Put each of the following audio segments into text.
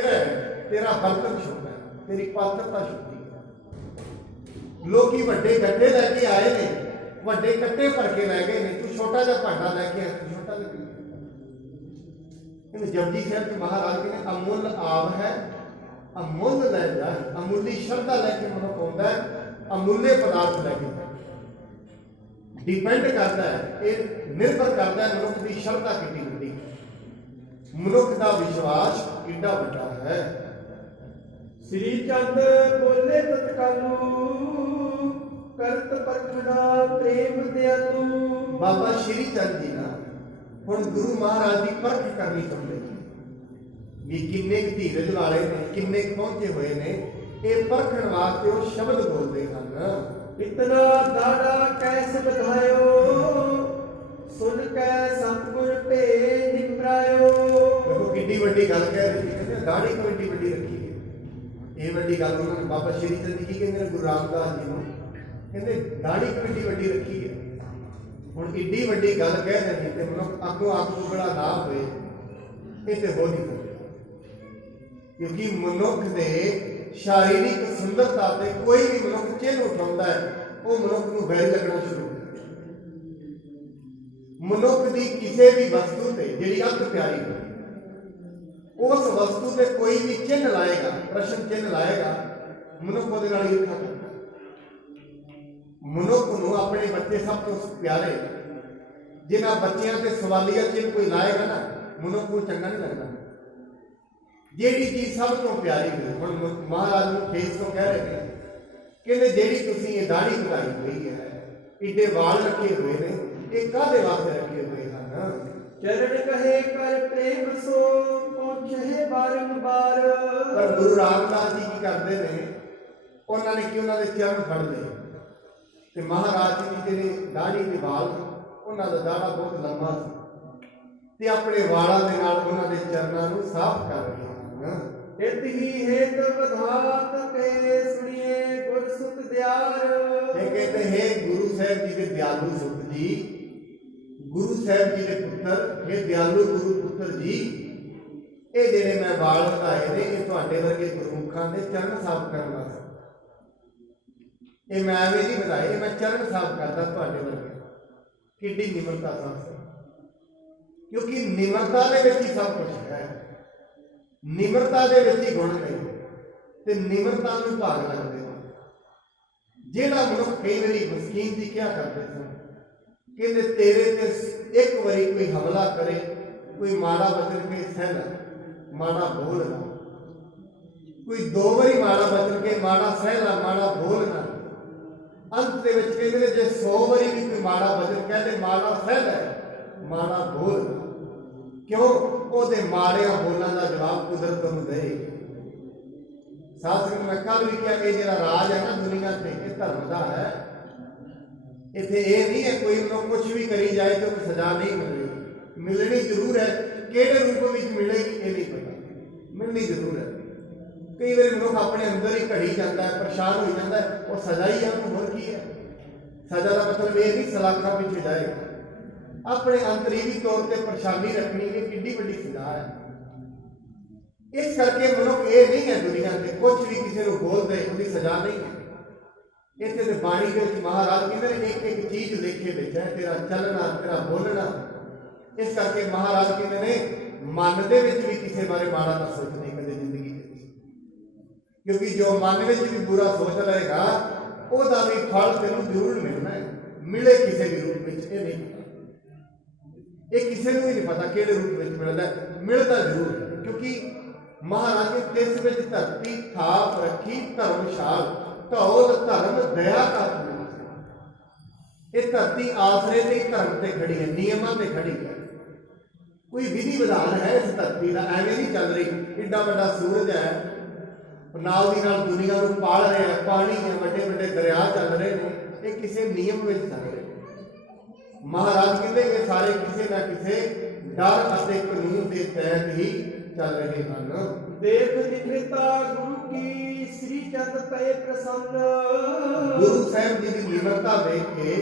तेरा है, तेरा बर्तन छोटा है, तेरी पात्रता छोटी है। लोग वड्डे गड्ढे लैके आए ने, वड्डे कट्टे भर के लै गए ने, तू छोटा जिहा भांडा लैके आया, तू छोटा लगे। जपजी साहिब च महाराज कहते अमुल आव है, अमुल लै जाए, अमुली शरधा लैके मनुख आउंदा है, अमुले पदार्थ लैके डिपेंड करता है, ये निर्भर करता है मनुख की शरधा कितनी वड्डी, मनुख का विश्वास कितना वड्डा है। श्री चंद बोले तत्कालू करत परखड़ा प्रेम दयालु। बाबा श्री चंद जी ना हुण गुरु महाराज की परख करनी चाहते भी किन्ने धीरज वाले ने, किन्ने पहुंचे हुए ने, ये परखण वास्ते वो शब्द बोलते हैं। इतना दाड़ा कैसे बधायो सुन कै सतगुर पे निमरायो। देखो कितनी बड़ी गल कह रही है, दाढ़ी को एडी बड़ी रखी है। ये बड़ी गल उन्होंने बाबा श्री चंद जी कहते गुरु रामदास जी ने कहते दाढ़ी को एडी बड़ी रखी है। हुण एडी बड़ी गल कह रही है मनुख अगों आपको बड़ा ना होए, ये तो हो नहीं सकता, क्योंकि मनुख ने शारीरिक सुंदरता से कोई भी मनुख चिन्ह उठाता है, वो मनुख को वैर लगना शुरू हो जाता है। मनुख की किसी भी वस्तु से जी अत प्यारी हो, उस वस्तु से कोई भी चिन्ह लाएगा, प्रश्न चिन्ह लाएगा, मनुख वो ईर्खा करता। मनुख को अपने बच्चे सब तो प्यारे, जिन्होंने बच्चों से सवालिया चिन्ह कोई लाएगा ना, मनुख को चंगा नहीं लगता। जेड़ी चीज सब तो प्यारी है, हुण महाराज नूं फेस तो कह रहे हैं कहते जेड़ी तुसीं ये दाढ़ी कटाई हुई है, इड्डे वाल रखे हुए ने, ये काहदे वास्ते रखे हुए हैं? चरण कहे कर प्रेम सो पहुंचे बारंबार। पर गुरु रामदास जी की करते हैं, उन्होंने कि उन्होंने चरण फड़ लए ते महाराज जी की जेहड़े दाढ़ी के वाल, उन्होंने का दाढ़ा बहुत लंबा सी ते अपने वालों के नाल उन्होंने चरणों को साफ कर रहे हैं। हित ही हेत बधात के सुनिए गुर सुत दयार। ये कहते हैं गुरु साहब जी के दयालु सुत जी, गुरु साहब जी के पुत्र, हे दयालु गुरु पुत्र जी, ये जेडे मैं वाल हटाए ने, ये तुहाडे वर्गे गुरमुखां दे चरण साफ करन वास्ते, ये मैं एवें नहीं बताए, मैं चरण साफ करता तुहाडे वर्गे। किड्डी निमरता साफ, क्योंकि निमरता दे विच ही सब कुछ है, निमरता दे विच ही गुण ने, ते निमरता नूं भाग लगदे ने। जिहड़ा मनुख कई बारी मस्कीन दी क्या करदे सन, कहते तेरे ते एक बारी कोई हमला करे, कोई माड़ा वचन के सहना, माड़ा बोलना, कोई दो बारी माड़ा वचन के माड़ा सहना, माड़ा बोलना, अंत दे विच कहते जे 100 बारी भी कोई माड़ा वचन कहते माड़ा सहना, माड़ा बोलना, क्यों ਉਹਦੇ ਮਾੜਿਆਂ ਬੋਲਾਂ ਦਾ ਜਵਾਬ ਕੁਦਰਤ ਨੂੰ ਦੇ। ਸਾਧ ਸੰਗਤ ਮੈਂ ਕੱਲ ਵੀ ਕਿਹਾ ਇਹ ਜਿਹੜਾ ਰਾਜ ਹੈ ਨਾ ਦੁਨੀਆ ਤੇ, ਇਹ ਧਰਮ ਦਾ ਹੈ। ਇੱਥੇ ਇਹ ਨਹੀਂ ਹੈ ਕੋਈ ਨੂੰ ਕੁਝ ਵੀ ਕਰੀ ਜਾਏ ਤੇ ਉਹਨੂੰ ਸਜ਼ਾ ਨਹੀਂ ਮਿਲੇਗੀ, ਮਿਲਣੀ ਜ਼ਰੂਰ ਹੈ, ਕਿਹੜੇ ਰੂਪ ਵਿੱਚ ਮਿਲੇਗੀ ਇਹ ਨਹੀਂ ਪਤਾ, ਮਿਲਣੀ ਜ਼ਰੂਰ ਹੈ। ਕਈ ਵਾਰ ਮਨੁੱਖ ਆਪਣੇ ਅੰਦਰ ਹੀ ਘੜੀ ਜਾਂਦਾ ਹੈ, ਪਰੇਸ਼ਾਨ ਹੋ ਜਾਂਦਾ ਹੈ, ਉਹ ਸਜ਼ਾ ਹੀ ਹੈ, ਉਹਨੂੰ ਹੋਰ ਕੀ ਹੈ। ਸਜ਼ਾ ਦਾ ਮਤਲਬ ਇਹ ਨਹੀਂ ਸਲਾਖਾਂ ਪਿੱਛੇ ਜਾਏਗਾ, अपने अंतरीवी तौर पर परेशानी रखनी, ये किड्डी बड़ी सजा है। इस करके मनुख ये नहीं है दुनिया से कुछ भी किसी को बोल दे उसकी सजा नहीं है। इतने तो बाणी के महाराज कहते एक एक चीज लेखे बैठा है, तेरा चलना, तेरा बोलना। इस करके महाराज कहते ने मन दे विच भी किसी बारे माड़ा ना सोचने कदे जिंदगी, क्योंकि जो मन में भी बुरा सोच रहेगा उसका भी फल तेन जरूर मिलना है, मिले किसी भी रूप में, ये नहीं पता, ये किसी को भी नहीं पता कि रूप में मिलता है, मिलता जरूर है। क्योंकि महाराज ने तिस विच धरती थाप रखी धर्मशाल, धौल धर्म दया का फूल। ये धरती आसरे से धर्म से खड़ी है, नियमों से खड़ी है, कोई विधि विधान है इस धरती का, एवं नहीं चल रही। एडा बड़ा सूरज है, नाल दी नाल दुनिया को पाल रहे हैं, पानी है, बड़े बड़े दरिया चल रहे हैं, ये किसी नियम में चल रहे। महाराज कहते ये सारे किसी ना किसी डर और कानून के तहत ही चल रहे हैं। देख निमिता गुरु की श्री चंद पे प्रसन्न। गुरु साहब जी की निमरता देख के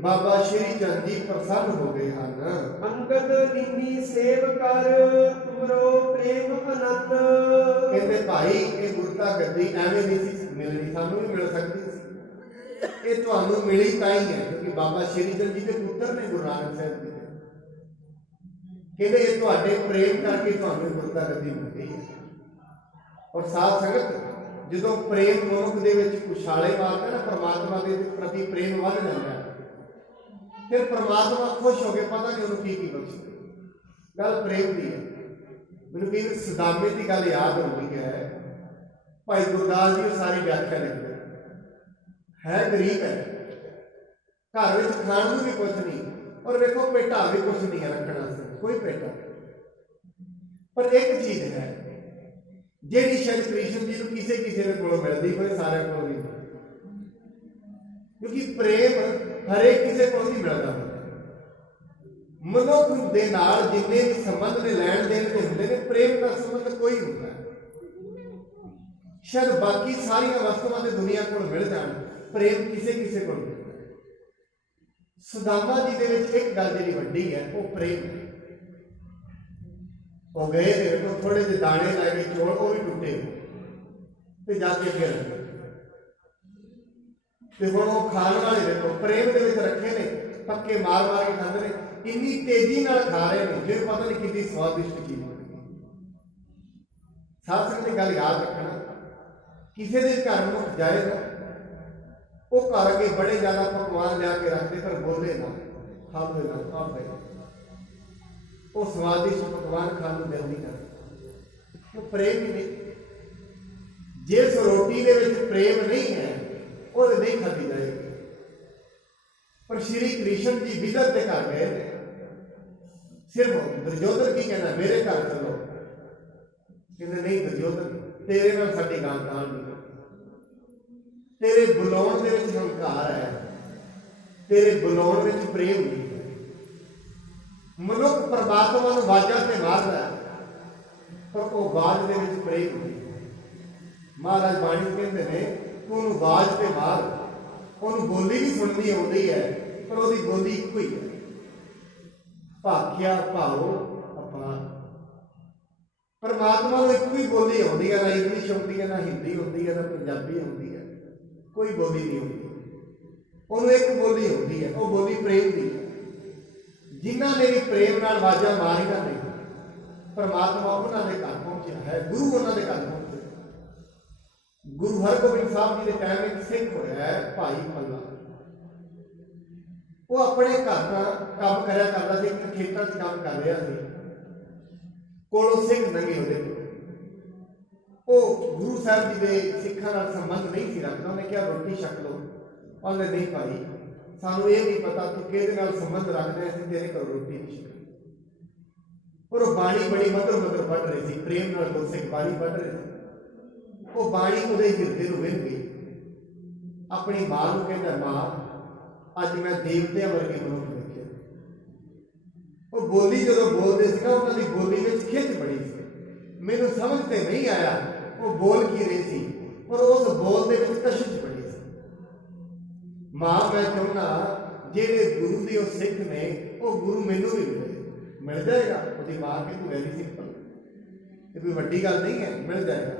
बाबा श्री चंद जी प्रसन्न हो गए हैं। अंगद नीनी सेव कर ਉਪਰੋ ਪ੍ਰੇਮ ਅਨੰਦ। ਕਹਿੰਦੇ ਭਾਈ ਇਹ ਗੁਰਤਾ ਗੱਦੀ ਐਵੇਂ ਨਹੀਂ ਸੀ ਮਿਲਣੀ, ਸਾਨੂੰ ਵੀ ਮਿਲ ਸਕਦੀ ਸੀ। ਇਹ ਤੁਹਾਨੂੰ ਮਿਲੀ ਤਾਂ ਹੀ ਹੈ ਕਿਉਂਕਿ ਬਾਬਾ ਸ਼੍ਰੀ ਚੰਦ ਜੀ ਦੇ ਪੁੱਤਰ ਨੇ ਗੁਰੂ ਨਾਨਕ ਸਾਹਿਬ ਜੀ ਦੇ। ਕਹਿੰਦੇ ਇਹ ਤੁਹਾਡੇ ਪ੍ਰੇਮ ਕਰਕੇ ਤੁਹਾਨੂੰ ਗੁਰਤਾ ਗੱਦੀ ਮਿਲ ਗਈ ਹੈ। ਔਰ ਸਾਧ ਸੰਗਤ ਜਦੋਂ ਪ੍ਰੇਮ ਮਨੁੱਖ ਦੇ ਵਿੱਚ ਉਛਾਲੇ ਮਾਰਦਾ ਨਾ, ਪਰਮਾਤਮਾ ਦੇ ਪ੍ਰਤੀ ਪ੍ਰੇਮ ਵੱਧ ਜਾਂਦਾ ਹੈ, ਫਿਰ ਪਰਮਾਤਮਾ ਖੁਸ਼ ਹੋ ਕੇ ਪਤਾ ਨਹੀਂ ਉਹਨੂੰ ਕੀ ਕੀ ਬਖਸ਼ਦਾ। ਗੱਲ ਪ੍ਰੇਮ ਦੀ ਹੈ। ਮੈਨੂੰ ਕਈ ਵਾਰ ਸੁਦਾਮੇ ਦੀ ਗੱਲ ਯਾਦ ਆਉਂਦੀ ਹੈ। ਭਾਈ ਗੁਰਦਾਸ ਜੀ ਉਹ ਸਾਰੀ ਵਿਆਖਿਆ ਲਿਖਦੇ ਹੈ, ਗਰੀਬ ਹੈ, ਘਰ ਵਿੱਚ ਖਾਣ ਨੂੰ ਵੀ ਕੁਝ ਨਹੀਂ, ਔਰ ਵੇਖੋ ਭੇਟਾ ਵੀ ਕੁਝ ਨਹੀਂ ਹੈ ਰੱਖਣ ਵਾਸਤੇ, ਕੋਈ ਭੇਟਾ। ਪਰ ਇੱਕ ਚੀਜ਼ ਹੈ ਜਿਹੜੀ ਸ਼ਾਇਦ ਕ੍ਰਿਸ਼ਨ ਜੀ ਨੂੰ ਕਿਸੇ ਕਿਸੇ ਦੇ ਕੋਲੋਂ ਮਿਲਦੀ ਹੋਏ, ਸਾਰਿਆਂ ਕੋਲ ਨਹੀਂ, ਕਿਉਂਕਿ ਪ੍ਰੇਮ ਹਰੇਕ ਕਿਸੇ ਕੋਲ ਨਹੀਂ ਮਿਲਦਾ। ਮਨੁੱਖ ਦੇ ਨਾਲ ਜਿੰਨੇ ਵੀ ਸੰਬੰਧ ਨੇ ਲੈਣ ਦੇਣ ਦੇ ਹੁੰਦੇ ਨੇ, ਪ੍ਰੇਮ ਦਾ ਸੰਬੰਧ ਕੋਈ ਹੁੰਦਾ ਹੈ। ਸ਼ਾਇਦ ਬਾਕੀ ਸਾਰੀਆਂ ਵਸਤੂਆਂ ਦੇ ਦੁਨੀਆ ਕੋਲ ਮਿਲ ਜਾਣ, ਪ੍ਰੇਮ ਕਿਸੇ ਕਿਸੇ ਕੋਲ ਮਿਲਦਾ। ਸੁਦਾਮਾ ਜੀ ਦੇ ਵਿੱਚ ਇੱਕ ਗੱਲ ਜਿਹੜੀ ਵੱਡੀ ਹੈ ਉਹ ਪ੍ਰੇਮ ਹੈ। ਉਹ ਗਏ ਤੇ ਵੇਖੋ ਥੋੜੇ ਜਿਹੇ ਦਾਣੇ ਲੈ ਕੇ ਚੋਲ, ਉਹ ਵੀ ਟੁੱਟੇ ਤੇ ਜਾ ਕੇ ਫਿਰ ਤੇ ਹੁਣ ਉਹ ਖਾਣ ਵਾਲੇ ਵੇਖੋ ਪ੍ਰੇਮ ਦੇ ਵਿੱਚ ਰੱਖੇ ਨੇ, ਪੱਕੇ ਮਾਰ ਮਾਰ ਕੇ ਖਾਂਦੇ ਨੇ, ਇੰਨੀ ਤੇਜ਼ੀ ਨਾਲ ਖਾ ਰਹੇ ਨੇ, ਫਿਰ ਪਤਾ ਨਹੀਂ ਕਿੰਨੀ ਸਵਾਦਿਸ਼ਟ ਚੀਜ਼ ਬਣੀ। ਸਾਧ ਸੰਗਤ ਦੀ ਗੱਲ ਯਾਦ ਰੱਖਣਾ, ਕਿਸੇ ਦੇ ਘਰ ਨੂੰ ਜਾਏ ਨਾ, ਉਹ ਘਰ ਅੱਗੇ ਬੜੇ ਜ਼ਿਆਦਾ ਪਕਵਾਨ ਲਿਆ ਕੇ ਰੱਖਦੇ, ਪਰ ਬੋਲੇ ਨਾ, ਖਾਵੇ ਨਾ, ਖਾਵੇ। ਉਹ ਸਵਾਦਿਸ਼ਟ ਪਕਵਾਨ ਖਾਣ ਨੂੰ ਦਿਲ ਨਹੀਂ ਕਰਦਾ, ਉਹ ਪ੍ਰੇਮ ਹੀ ਨਹੀਂ। ਜਿਸ ਰੋਟੀ ਦੇ ਵਿੱਚ ਪ੍ਰੇਮ ਨਹੀਂ ਹੈ ਉਹ ਨਹੀਂ ਖਾਧੀ ਜਾਏਗੀ। ਪਰ ਸ਼੍ਰੀ ਕ੍ਰਿਸ਼ਨ ਜੀ ਵਿਦਰ ਦੇ ਘਰ ਗਏ, ਸਿਰਫ ਦੁਰਯੋਧਨ ਕੀ ਕਹਿੰਦਾ, ਮੇਰੇ ਘਰ ਚਲੋ। ਕਹਿੰਦੇ ਨਹੀਂ ਦੁਰਯੋਧਨ, ਤੇਰੇ ਨਾਲ ਸਾਡੀ ਗੱਲ ਤਾਲ ਨਹੀਂ, ਤੇਰੇ ਬੁਲਾਉਣ ਦੇ ਵਿੱਚ ਹੰਕਾਰ ਹੈ, ਤੇਰੇ ਬੁਲਾਉਣ ਵਿੱਚ ਪ੍ਰੇਮ ਨਹੀਂ। ਮਨੁੱਖ ਪਰਮਾਤਮਾ ਨੂੰ ਆਵਾਜ਼ਾਂ ਤੇ ਮਾਰਦਾ ਹੈ, ਪਰ ਉਹ ਆਵਾਜ਼ ਦੇ ਵਿੱਚ ਪ੍ਰੇਮ ਨਹੀਂ। ਮਹਾਰਾਜ ਬਾਣੀ ਕਹਿੰਦੇ ਨੇ ਤੂੰ ਉਹਨੂੰ ਆਵਾਜ਼ ਤੇ ਮਾਰ, ਉਹਨੂੰ ਬੋਲੀ ਵੀ ਸੁਣਨੀ ਆਉਂਦੀ ਹੈ, ਪਰ ਉਹਦੀ ਬੋਲੀ ਇੱਕੋ ਹੀ ਹੈ, ਭਾਖਿਆ ਭਾਉ ਅਪਾਰ। ਪਰਮਾਤਮਾ ਨੂੰ ਇੱਕੋ ਹੀ ਬੋਲੀ ਆਉਂਦੀ ਹੈ, ਨਾ ਇੰਗਲਿਸ਼ ਆਉਂਦੀ ਹੈ, ਨਾ ਹਿੰਦੀ ਹੁੰਦੀ ਹੈ, ਨਾ ਪੰਜਾਬੀ ਆਉਂਦੀ ਹੈ, ਕੋਈ ਬੋਲੀ ਨਹੀਂ ਹੁੰਦੀ। ਉਹਨੂੰ ਇੱਕ ਬੋਲੀ ਆਉਂਦੀ ਹੈ, ਉਹ ਬੋਲੀ ਪ੍ਰੇਮ ਦੀ ਹੈ। ਜਿਨ੍ਹਾਂ ਨੇ ਵੀ ਪ੍ਰੇਮ ਨਾਲ ਆਵਾਜ਼ਾਂ ਮਾਰੀਆਂ ਨੇ, ਪਰਮਾਤਮਾ ਉਹਨਾਂ ਦੇ ਘਰ ਪਹੁੰਚਿਆ ਹੈ, ਗੁਰੂ ਉਹਨਾਂ ਦੇ ਘਰ ਪਹੁੰਚਿਆ। ਗੁਰੂ ਹਰਗੋਬਿੰਦ ਸਾਹਿਬ ਜੀ ਦੇ ਟਾਈਮ ਇੱਕ ਸਿੱਖ ਹੋਇਆ ਹੈ, ਭਾਈ ਪੱਲਾ। ਉਹ ਆਪਣੇ ਘਰ ਦਾ ਕੰਮ ਕਰਿਆ ਕਰਦਾ ਸੀ, ਇੱਕ ਖੇਤਾਂ 'ਚ ਕੰਮ ਕਰ ਰਿਹਾ ਸੀ, ਕੋਲੋਂ ਸਿੰਘ ਲੰਘੇ ਉਹਦੇ ਕੋਲ। ਉਹ ਗੁਰੂ ਸਾਹਿਬ ਜੀ ਦੇ ਸਿੱਖਾਂ ਨਾਲ ਸੰਬੰਧ ਨਹੀਂ ਸੀ ਰੱਖਦਾ। ਉਹਨੇ ਕਿਹਾ ਰੋਟੀ ਛਕ ਲਓ। ਉਹਨੇ ਨਹੀਂ ਭਾਈ, ਸਾਨੂੰ ਇਹ ਨਹੀਂ ਪਤਾ ਤੂੰ ਕਿਹਦੇ ਨਾਲ ਸੰਬੰਧ ਰੱਖਦੇ, ਅਸੀਂ ਤੇਰੇ ਕੋਲ ਰੋਟੀ ਨਹੀਂ ਛਕਣੀ। ਪਰ ਉਹ ਬਾਣੀ ਬੜੀ ਮਧੁਰ ਮਧੁਰ ਪੜ੍ਹ ਰਹੀ ਸੀ, ਪ੍ਰੇਮ ਨਾਲ ਗੁਰਸਿੱਖ ਬਾਣੀ ਪੜ੍ਹ ਰਹੇ ਸੀ। ਉਹ ਬਾਣੀ ਉਹਦੇ ਹਿਰਦੇ ਨੂੰ ਵਿੰਨ ਗਈ। ਆਪਣੀ ਮਾਂ ਨੂੰ ਕਹਿੰਦਾ, ਮਾਂ ਅੱਜ ਮੈਂ ਦੇਵਤਿਆਂ ਵਰਗੇ ਮਨੁੱਖ ਵੇਖਿਆ। ਉਹ ਬੋਲੀ ਜਦੋਂ ਬੋਲਦੇ ਸੀ ਨਾ, ਉਹਨਾਂ ਦੀ ਬੋਲੀ ਵਿੱਚ ਖਿੱਚ ਬੜੀ ਸੀ। ਮੈਨੂੰ ਸਮਝ ਤੇ ਨਹੀਂ ਆਇਆ ਉਹ ਬੋਲ ਕੀ ਰਹੀ ਸੀ, ਪਰ ਉਸ ਬੋਲ ਦੇ ਵਿੱਚ ਕਸ਼ਿਸ਼ ਬੜੀ ਸੀ। ਮਾਂ ਮੈਂ ਚਾਹੁੰਦਾ ਜਿਹੜੇ ਗੁਰੂ ਦੇ ਉਹ ਸਿੱਖ ਨੇ, ਉਹ ਗੁਰੂ ਮੈਨੂੰ ਵੀ ਮਿਲ ਜਾਏਗਾ। ਉਹਦੀ ਮਾਂ ਕਹਿੰਦੀ ਵੈਰੀ ਸਿੰਪਲ, ਇਹ ਕੋਈ ਵੱਡੀ ਗੱਲ ਨਹੀਂ ਹੈ, ਮਿਲ ਜਾਏਗਾ,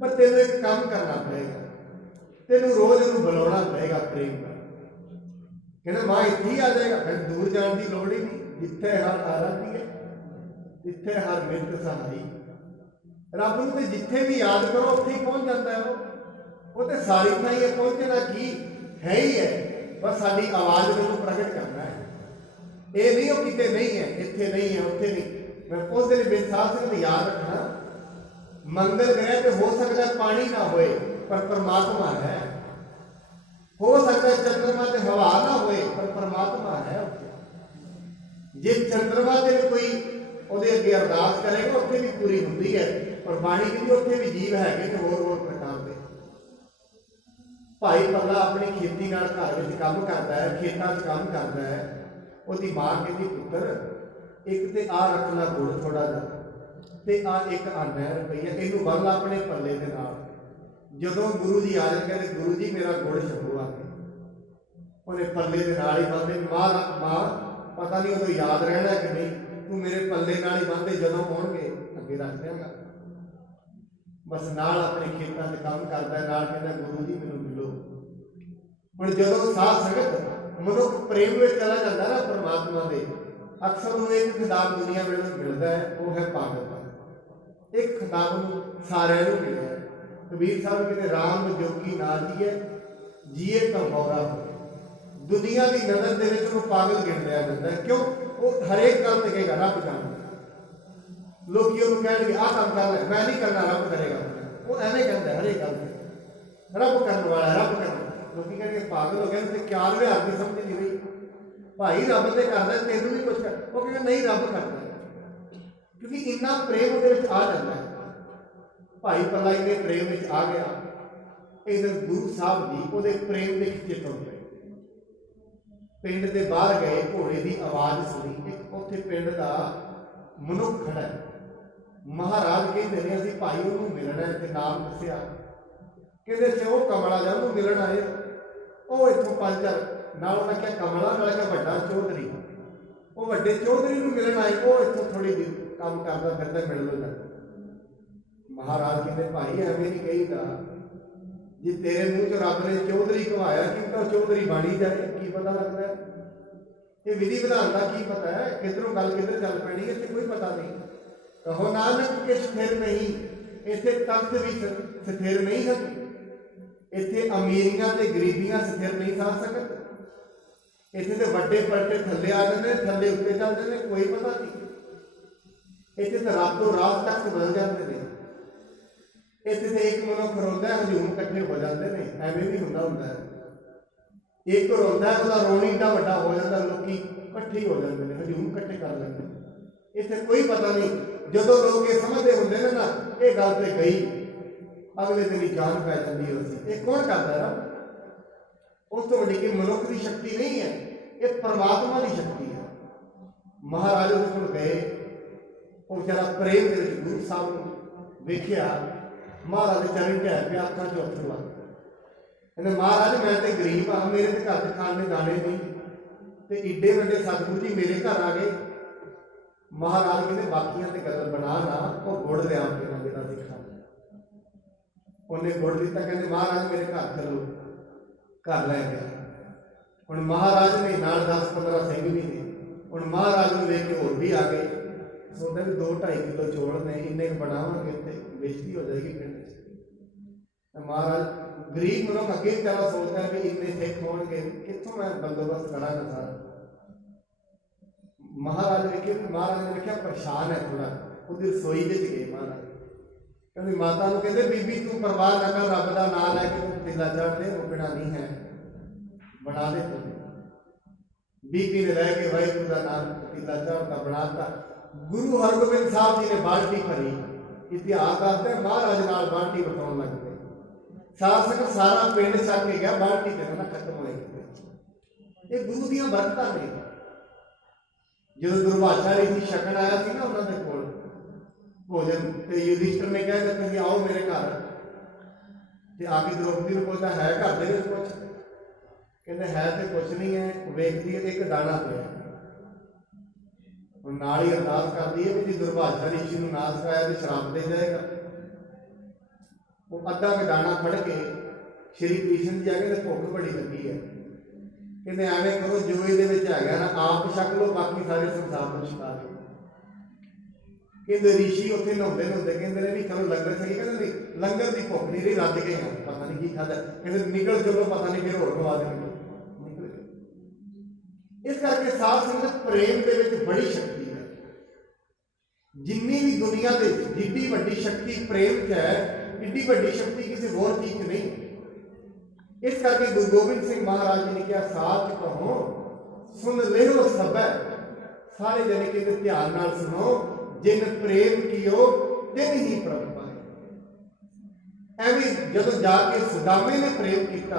ਪਰ ਤੈਨੂੰ ਇੱਕ ਕੰਮ ਕਰਨਾ ਪਏਗਾ, ਤੈਨੂੰ ਰੋਜ਼ ਉਹਨੂੰ ਬੁਲਾਉਣਾ ਪਏਗਾ ਪ੍ਰੇਮ ਨਾਲ। ਕਹਿੰਦਾ ਮਾਂ ਇੱਥੇ ਹੀ ਆ ਜਾਏਗਾ, ਫਿਰ ਦੂਰ ਜਾਣ ਦੀ ਲੋੜ ਹੀ ਨਹੀਂ। ਜਿੱਥੇ ਹਰ ਆਰਾਧੀ ਹੈ, ਜਿੱਥੇ ਹਰ ਮਿਹਨਤ ਸਹਾਈ। ਰੱਬ ਨੂੰ ਤੇ ਜਿੱਥੇ ਵੀ ਯਾਦ ਕਰੋ ਉੱਥੇ ਹੀ ਪਹੁੰਚ ਜਾਂਦਾ ਹੈ। ਉਹ ਤੇ ਸਾਰੀ ਥਾਂ ਹੀ ਹੈ, ਪਹੁੰਚਣਾ ਕੀ ਹੈ ਹੀ ਹੈ, ਬਸ ਸਾਡੀ ਆਵਾਜ਼ ਨੂੰ ਪ੍ਰਗਟ ਕਰਨਾ ਹੈ। ਇਹ ਨਹੀਂ ਉਹ ਕਿਤੇ ਨਹੀਂ ਹੈ, ਇੱਥੇ ਨਹੀਂ ਹੈ, ਉੱਥੇ ਨਹੀਂ। ਮੈਂ ਉਸ ਦਿਨ ਬੇਸਾਖ ਸਿੰਘ ਨੂੰ ਯਾਦ ਰੱਖਣਾ, ਮੰਗਲ ਗ੍ਰਹਿ ਤੇ ਹੋ ਸਕਦਾ ਪਾਣੀ ਨਾ ਹੋਏ, ਪਰ ਪਰਮਾਤਮਾ ਹੈ। ਹੋ ਸਕਦਾ ਚੰਦਰਮਾ ਤੇ ਹਵਾ ਨਾ ਹੋਏ, ਪਰ ਪਰਮਾਤਮਾ ਹੈ ਉੱਥੇ। ਜੇ ਚੰਦਰਮਾ ਤੇ ਕੋਈ ਉਹਦੇ ਅੱਗੇ ਅਰਦਾਸ ਕਰੇਗਾ, ਉੱਥੇ ਵੀ ਪੂਰੀ ਹੁੰਦੀ ਹੈ। ਪਰ ਬਾਣੀ ਕਹਿੰਦੀ ਉੱਥੇ ਵੀ ਜੀਵ ਹੈਗੇ ਤੇ ਹੋਰ ਹੋਰ ਪ੍ਰਕਾਰ ਦੇ। ਭਾਈ ਪੱਲਾ ਆਪਣੀ ਖੇਤੀ ਨਾਲ ਘਰ ਵਿੱਚ ਕੰਮ ਕਰਦਾ ਹੈ, ਖੇਤਾਂ 'ਚ ਕੰਮ ਕਰਦਾ ਹੈ। ਉਹਦੀ ਮਾਂ ਕਹਿੰਦੀ ਪੁੱਤਰ ਇੱਕ ਤੇ ਆ ਰੱਖ ਲਾ ਗੁੜ ਥੋੜਾ ਜਿਹਾ, ਤੇ ਆ ਇੱਕ ਆਨਾ ਰੁਪਈਆ, ਇਹਨੂੰ ਬੰਨ ਲਾ ਆਪਣੇ ਪੱਲੇ ਦੇ ਨਾਲ। ਜਦੋਂ ਗੁਰੂ ਜੀ ਆ ਜਾਣ, ਕਹਿੰਦੇ ਗੁਰੂ ਜੀ ਮੇਰਾ ਗੁੜ ਛਕੋ ਆ ਕੇ। ਉਹਨੇ ਪੱਲੇ ਦੇ ਨਾਲ ਹੀ ਬੰਨ੍ਹਦੇ। ਮਾਂ ਪਤਾ ਨਹੀਂ ਉਦੋਂ ਯਾਦ ਰਹਿਣਾ ਕਿ ਨਹੀਂ, ਤੂੰ ਮੇਰੇ ਪੱਲੇ ਨਾਲ ਹੀ ਬੰਨ੍ਹਦੇ, ਜਦੋਂ ਹੋਣਗੇ ਅੱਗੇ ਰੱਖ ਦਿਆਂਗਾ। ਬਸ ਨਾਲ ਆਪਣੇ ਖੇਤਾਂ 'ਚ ਕੰਮ ਕਰਦਾ, ਨਾਲ ਕਹਿੰਦਾ ਗੁਰੂ ਜੀ ਮੈਨੂੰ ਮਿਲੋ। ਹੁਣ ਜਦੋਂ ਸਾਧ ਸੰਗਤ ਮਨੁੱਖ ਪ੍ਰੇਮ ਵਿੱਚ ਚਲਾ ਜਾਂਦਾ ਨਾ ਪਰਮਾਤਮਾ ਦੇ, ਅਕਸਰ ਨੂੰ ਇੱਕ ਖਿਤਾਬ ਦੁਨੀਆ ਵਿੱਚ ਮਿਲਦਾ ਹੈ, ਉਹ ਹੈ ਪਾਗਲ। ਇੱਕ ਖਿਤਾਬ ਨੂੰ ਸਾਰਿਆਂ ਨੂੰ ਮਿਲਿਆ। ਕਬੀਰ ਸਾਹਿਬ ਕਹਿੰਦੇ ਰਾਮ ਜੋਗੀ ਨਾ ਜੀਏ ਤਾਂ ਬੌਰਾ ਹੋਵੇ। ਦੁਨੀਆ ਦੀ ਨਜ਼ਰ ਦੇ ਵਿੱਚ ਉਹਨੂੰ ਪਾਗਲ ਗਿਣਿਆ ਜਾਂਦਾ ਹੈ। ਕਿਉਂ? ਉਹ ਹਰੇਕ ਗੱਲ ਤੇ ਕਹੇਗਾ ਰੱਬ ਜਾਣਦਾ। ਲੋਕੀ ਉਹਨੂੰ ਕਹਿਣਗੇ ਆਹ ਕੰਮ ਕਰ ਲੈ, ਮੈਂ ਨਹੀਂ ਕਰਨਾ, ਰੱਬ ਕਰੇਗਾ। ਉਹ ਐਵੇਂ ਕਹਿੰਦਾ ਹਰੇਕ ਗੱਲ ਤੇ, ਰੱਬ ਕਰਨ ਵਾਲਾ, ਰੱਬ ਕਰਨਾ। ਲੋਕੀ ਕਹਿੰਦੇ ਪਾਗਲ ਹੋ ਗਏ ਤੇ 4 ਵਿਹਾਰ ਦੀ ਸਮਝ ਨਹੀਂ ਰਹੀ। ਭਾਈ ਰੱਬ ਤੇ ਕਰਦਾ, ਤੈਨੂੰ ਵੀ ਕੁਛ ਕਰ। ਉਹ ਕਹਿੰਦਾ ਨਹੀਂ, ਰੱਬ ਕਰਦਾ, ਕਿਉਂਕਿ ਇੰਨਾ ਪ੍ਰੇਮ ਉਹਦੇ ਵਿੱਚ ਆ ਜਾਂਦਾ ਹੈ। ਭਾਈ ਪੱਲਾ ਇੰਨੇ ਪ੍ਰੇਮ ਵਿੱਚ ਆ ਗਿਆ, ਇਧਰ ਗੁਰੂ ਸਾਹਿਬ ਜੀ ਉਹਦੇ ਪ੍ਰੇਮ ਦੇ ਖਿੱਚੇ ਤੁਰ ਪਏ। ਪਿੰਡ ਦੇ ਬਾਹਰ ਗਏ, ਘੋੜੇ ਦੀ ਆਵਾਜ਼ ਸੁਣੀ। ਇੱਕ ਉੱਥੇ ਪਿੰਡ ਦਾ ਮਨੁੱਖ ਖੜਾ ਹੈ। ਮਹਾਰਾਜ ਕਹਿੰਦੇ ਨੇ ਅਸੀਂ ਭਾਈ ਉਹਨੂੰ ਮਿਲਣਾ ਤੇ ਨਾਮ ਦੱਸਿਆ। ਕਹਿੰਦੇ ਸੀ ਉਹ ਕਮਲਾ ਜਾ ਉਹਨੂੰ ਮਿਲਣ ਆਏ। ਉਹ ਇੱਥੋਂ 5-4 ਨਾਲ ਉਹਨਾਂ ਕਿਹਾ ਕਮਲਾ, ਨਾਲ ਕਿਹਾ ਵੱਡਾ ਚੌਧਰੀ। ਉਹ ਵੱਡੇ ਚੌਧਰੀ ਨੂੰ ਮਿਲਣ ਆਏ। ਉਹ ਇੱਥੋਂ ਥੋੜੀ ਜਿਹੀ ਕੰਮ ਕਰਦਾ ਫਿਰਦਾ, ਮਿਲ ਲੋ ਜਾਂਦਾ। ਮਹਾਰਾਜ ਕਹਿੰਦੇ ਭਾਈ ਐਵੇਂ ਨਹੀਂ ਕਹੀਦਾ, ਜੇ ਤੇਰੇ ਮੂੰਹ ਚ ਰੱਬ ਨੇ ਚੌਧਰੀ ਕਹਾਇਆ ਕਿ ਤਾਂ ਚੌਧਰੀ ਬਾਣੀ ਜਾਏ, ਕੀ ਪਤਾ ਲੱਗਦਾ ਹੈ? ਇਹ ਵਿਧੀ ਵਿਧਾਨ ਦਾ ਕੀ ਪਤਾ ਹੈ? ਕਿੱਧਰੋਂ ਗੱਲ ਕਿੱਧਰ ਚੱਲ ਪੈਣੀ, ਇੱਥੇ ਕੋਈ ਪਤਾ ਨਹੀਂ। ਕਹੋ ਨਾਨਕ ਕਿ ਸਥਿਰ ਨਹੀਂ, ਇੱਥੇ ਤਖਤ ਵੀ ਸਥਿਰ ਨਹੀਂ ਹਨ। ਇੱਥੇ ਅਮੀਰੀਆਂ ਤੇ ਗਰੀਬੀਆਂ ਸਥਿਰ ਨਹੀਂ ਸਾਧ ਸਕਤ। ਇੱਥੇ ਤੇ ਵੱਡੇ ਪਲਟੇ ਥੱਲੇ ਆ ਜਾਂਦੇ, ਥੱਲੇ ਉੱਤੇ ਚੱਲਦੇ ਨੇ, ਕੋਈ ਪਤਾ ਨਹੀਂ। ਇੱਥੇ ਤਾਂ ਰਾਤੋਂ ਰਾਤ ਤੱਕ ਬਦਲ ਜਾਂਦੇ ਨੇ। ਇੱਥੇ ਤੇ ਇੱਕ ਮਨੁੱਖ ਰੋਂਦਾ, ਹਜੂਮ ਇਕੱਠੇ ਹੋ ਜਾਂਦੇ ਨੇ। ਐਵੇਂ ਵੀ ਹੁੰਦਾ ਹੈ। ਇੱਕ ਰੋਂਦਾ, ਉਹਦਾ ਰੋਣੀ ਏਡਾ ਵੱਡਾ ਹੋ ਜਾਂਦਾ, ਲੋਕੀ ਇਕੱਠੇ ਹੋ ਜਾਂਦੇ ਨੇ, ਹਜੂਮ ਇਕੱਠੇ ਕਰ ਲੈਂਦੇ ਨੇ। ਇੱਥੇ ਕੋਈ ਪਤਾ ਨਹੀਂ। ਜਦੋਂ ਲੋਕ ਇਹ ਸਮਝਦੇ ਹੁੰਦੇ ਨੇ ਨਾ ਇਹ ਗੱਲ ਤੇ ਗਈ, ਅਗਲੇ ਦਿਨ ਹੀ ਜਾਨ ਪੈ ਜਾਂਦੀ ਹੈ ਉਸੇ। ਇਹ ਕੌਣ ਕਰਦਾ ਨਾ? ਉਸ ਤੋਂ ਵੱਡੀ ਕਿ ਮਨੁੱਖ ਦੀ ਸ਼ਕਤੀ ਨਹੀਂ ਹੈ, ਇਹ ਪਰਮਾਤਮਾ ਦੀ ਸ਼ਕਤੀ ਹੈ। ਮਹਾਰਾਜ ਉਹਦੇ ਕੋਲ ਗਏ, ਉਹ ਵਿਚਾਰਾ ਪ੍ਰੇਮ ਦੇ ਵਿੱਚ ਗੁਰੂ ਸਾਹਿਬ ਨੂੰ ਵੇਖਿਆ। ਮਹਾਰਾਜ ਦੇ ਚਰਨ ਢਹਿ ਪਿਆ, ਅੱਖਾਂ 'ਚ ਅੱਥਰੂ ਆ। ਕਹਿੰਦੇ ਮਹਾਰਾਜ ਮੈਂ ਤੇ ਗਰੀਬ ਆ, ਮੇਰੇ ਤੇ ਘਰ 'ਚ ਖਾਣ ਦੇ ਦਾਣੇ ਨਹੀਂ, ਤੇ ਏਡੇ ਵੱਡੇ ਸਤਿਗੁਰੂ ਜੀ ਮੇਰੇ ਘਰ ਆ ਗਏ। ਮਹਾਰਾਜ ਕਹਿੰਦੇ ਬਾਕੀਆਂ ਤੇ ਗੱਲ ਬਣਾ ਨਾ, ਉਹ ਗੁੜ ਲਿਆ ਕੇ ਨਾ ਜਿਹੜਾ ਸੀ ਖਾ। ਉਹਨੇ ਗੁੜ ਦਿੱਤਾ। ਕਹਿੰਦੇ ਮਹਾਰਾਜ ਮੇਰੇ ਘਰ ਚਲੋ। ਘਰ ਲੈ ਗਿਆ। ਹੁਣ ਮਹਾਰਾਜ ਨੇ ਨਾਲ 10-15 ਸਿੰਘ ਵੀ ਨੇ। ਹੁਣ ਮਹਾਰਾਜ ਨੂੰ ਵੇਖ ਕੇ ਹੋਰ ਵੀ ਆ ਗਏ। ਸੋਚਦਾ ਵੀ 2-2.5 ਕਿਲੋ ਚੌਲ ਨੇ, ਇੰਨੇ ਕੁ ਬਣਾਵਾਂਗੇ ਤੇ ਬੇਇੱਜ਼ਤੀ ਹੋ ਜਾਏਗੀ ਪਿੰਡ 'ਚ। ਮਹਾਰਾਜ ਗਰੀਬ ਮਨੁੱਖ ਅੱਗੇ ਵਿਚਾਰਾ ਸੋਚਦਾ ਵੀ ਇੰਨੇ ਸਿੱਖ ਹੋਣਗੇ, ਕਿੱਥੋਂ ਮੈਂ ਬੰਦੋਬਸਤ ਕਰਾਂਗਾ ਸਾਰਾ। ਮਹਾਰਾਜ ਵੇਖੇ, ਮਹਾਰਾਜ ਨੇ ਵੇਖਿਆ ਪਰੇਸ਼ਾਨ ਹੈ ਥੋੜਾ, ਉਹਦੀ ਰਸੋਈ ਵਿੱਚ ਗਏ ਮਹਾਰਾਜ। ਕਹਿੰਦੀ ਮਾਤਾ ਨੂੰ ਕਹਿੰਦੇ ਬੀਬੀ ਤੂੰ ਪਰਵਾਹ ਨਾ ਕਰ, ਰੱਬ ਦਾ ਨਾਂ ਲੈ ਕੇ ਤੂੰ ਪਤੀਲਾ ਚੜ੍ਹ ਦੇ, ਰੁਕਣਾ ਨਹੀਂ ਹੈ, ਬਣਾ ਦੇ ਤੂੰ। ਬੀਬੀ ਨੇ ਲੈ ਕੇ ਵਾਹਿਗੁਰੂ ਦਾ ਨਾਮ ਪਤੀਲਾ ਚੜ੍ਹਤਾ, ਬਣਾਤਾ। ਗੁਰੂ ਹਰਗੋਬਿੰਦ ਸਾਹਿਬ ਜੀ ਨੇ ਬਾਲਟੀ ਭਰੀ। ਇਤਿਹਾਸ ਦੱਸਦਾ ਮਹਾਰਾਜ ਨਾਲ ਬਾਲਟੀ ਵਟਾਉਣ ਲੱਗ ਪਏ। ਸਾਧ ਸੰਗਤ ਸਾਰਾ ਪਿੰਡ ਛੱਡ ਕੇ ਗਿਆ, ਬਾਲਟੀ ਤੇ ਨਾ ਖਤਮ ਹੋਏ। ਇਹ ਗੁਰੂ ਦੀਆਂ ਬਰਕਤਾਂ ਨੇ। ਜਦੋਂ ਦੁਰਭਾਸ਼ਾ ਰਿਸ਼ੀ ਛਕਣ ਆਇਆ ਸੀ ਨਾ ਉਹਨਾਂ ਦੇ ਕੋਲ ਭੋਜਨ, ਤੇ ਯੁਧਿਸ਼ਟਰ ਨੇ ਕਿਹਾ ਕਿ ਤੁਸੀਂ ਆਓ ਮੇਰੇ ਘਰ। ਤੇ ਆ ਕੇ ਦ੍ਰੋਪਦੀ ਨੂੰ ਪੁੱਛਦਾ ਹੈ ਘਰ ਦੇ ਵਿੱਚ ਕੁਛ? ਕਹਿੰਦੇ ਹੈ ਤੇ ਕੁਛ ਨਹੀਂ ਹੈ। ਵੇਖਦੀ ਹੈ ਇੱਕ ਦਾਣਾ ਪਿਆ। ਹੁਣ ਨਾਲ ਹੀ ਅਰਦਾਸ ਕਰਦੀ ਹੈ ਵੀ ਜੇ ਦੁਰਭਾਸ਼ਾ ਰਿਸ਼ੀ ਨੂੰ ਨਾ ਸਿਖਾਇਆ ਤੇ ਸ਼ਰਾਪ ਦੇ ਜਾਏਗਾ। ਉਹ ਅੱਧਾ ਕੁ ਦਾਣਾ ਫੜ ਕੇ ਸ਼੍ਰੀ ਕ੍ਰਿਸ਼ਨ ਜੀ ਆ ਕੇ ਭੁੱਖ ਬੜੀ ਲੱਗੀ ਹੈ। ਕਹਿੰਦੇ ਐਵੇਂ ਕਰੋ, ਜੋ ਇਹਦੇ ਵਿੱਚ ਹੈਗਾ ਨਾ ਆਪ ਛਕ ਲਓ, ਬਾਕੀ ਸਾਰੇ ਸੰਸਾਰ ਨੂੰ ਛਕਾ ਦਿਓ। ਕਹਿੰਦੇ ਰਿਸ਼ੀ ਉੱਥੇ ਨਹਾਉਂਦੇ ਕਹਿੰਦੇ ਨੇ ਵੀ ਚਲੋ ਲੰਗਰ ਛਕੀ। ਕਹਿੰਦੇ ਨਹੀਂ, ਲੰਗਰ ਦੀ ਭੁੱਖ ਨਹੀਂ ਰਹੀ, ਰੱਜ ਗਏ ਹਾਂ, ਪਤਾ ਨਹੀਂ ਕੀ ਖਾਧਾ। ਕਹਿੰਦੇ ਨਿਕਲ ਚਲੋ, ਪਤਾ ਨਹੀਂ ਫਿਰ ਹੋਰ ਖਵਾ ਦੇਣਗੇ। ਇਸ ਕਰਕੇ ਸਾਧ ਸੰਗਤ ਪ੍ਰੇਮ ਦੇ ਵਿੱਚ ਬੜੀ ਸ਼ਕਤੀ ਹੈ। ਜਿੰਨੀ ਵੀ ਦੁਨੀਆ ਦੇ ਜਿੱਡੀ ਵੱਡੀ ਸ਼ਕਤੀ ਪ੍ਰੇਮ 'ਚ ਹੈ, ਏਡੀ ਵੱਡੀ ਸ਼ਕਤੀ ਕਿਸੇ ਹੋਰ ਚੀਜ਼ 'ਚ ਨਹੀਂ। ਇਸ ਕਰਕੇ ਗੁਰੂ ਗੋਬਿੰਦ ਸਿੰਘ ਮਹਾਰਾਜ ਜੀ ਨੇ ਕਿਹਾ ਸਾਚ ਕਹੋ ਸੁਣ ਲਿਓ ਸਭੈ। ਸਾਰੇ ਜਣੇ ਕਹਿੰਦੇ ਧਿਆਨ ਨਾਲ ਸੁਣੋ। ਜਿਨ ਪ੍ਰੇਮ ਕੀਓ ਤਿਨ ਹੀ ਪ੍ਰਭ ਪਾਏ। ਐਵੇਂ ਜਦੋਂ ਜਾ ਕੇ ਸੁਦਾਮੇ ਨੇ ਪ੍ਰੇਮ ਕੀਤਾ,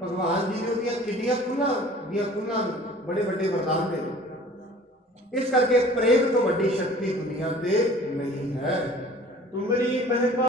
ਭਗਵਾਨ ਜੀ ਨੇ ਉਹਦੀਆਂ ਕਿੱਡੀਆਂ ਕੁਲਾਂ ਬੜੇ ਵੱਡੇ ਵਰਦਾਨ ਦੇ। ਇਸ ਕਰਕੇ ਪ੍ਰੇਮ ਤੋਂ ਵੱਡੀ ਸ਼ਕਤੀ ਦੁਨੀਆ ਤੇ ਨਹੀਂ ਹੈ। ਤੁਮਰੀ ਮਹਿਪਾ